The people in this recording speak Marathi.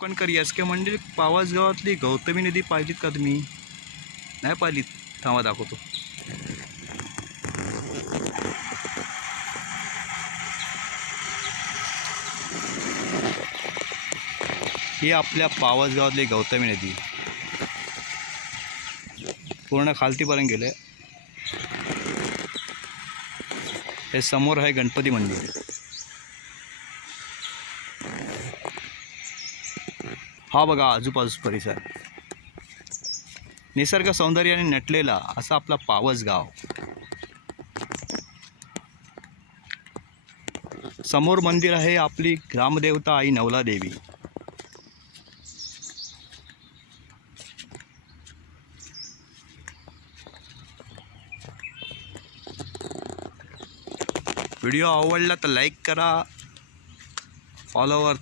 कोकणकर एस के मंदिर गौतमी नदी पाहिलीत का तुम्ही? नाही पाहिलीत? थांबा दाखवतो. ही आपल्या पावसगावातली गौतमी नदी. पूर्ण खालतीपर्यंत गेले. हे समोर आहे गणपती मंदिर. हा बघा आजूबाजूस परिसर. निसर्ग सौंदर्याने नटलेला असा आपला पावस गाव. समोर मंदिर आहे आपली ग्रामदेवता आई नवला देवी. व्हिडिओ आवडला तर लाईक करा. फॉलोवर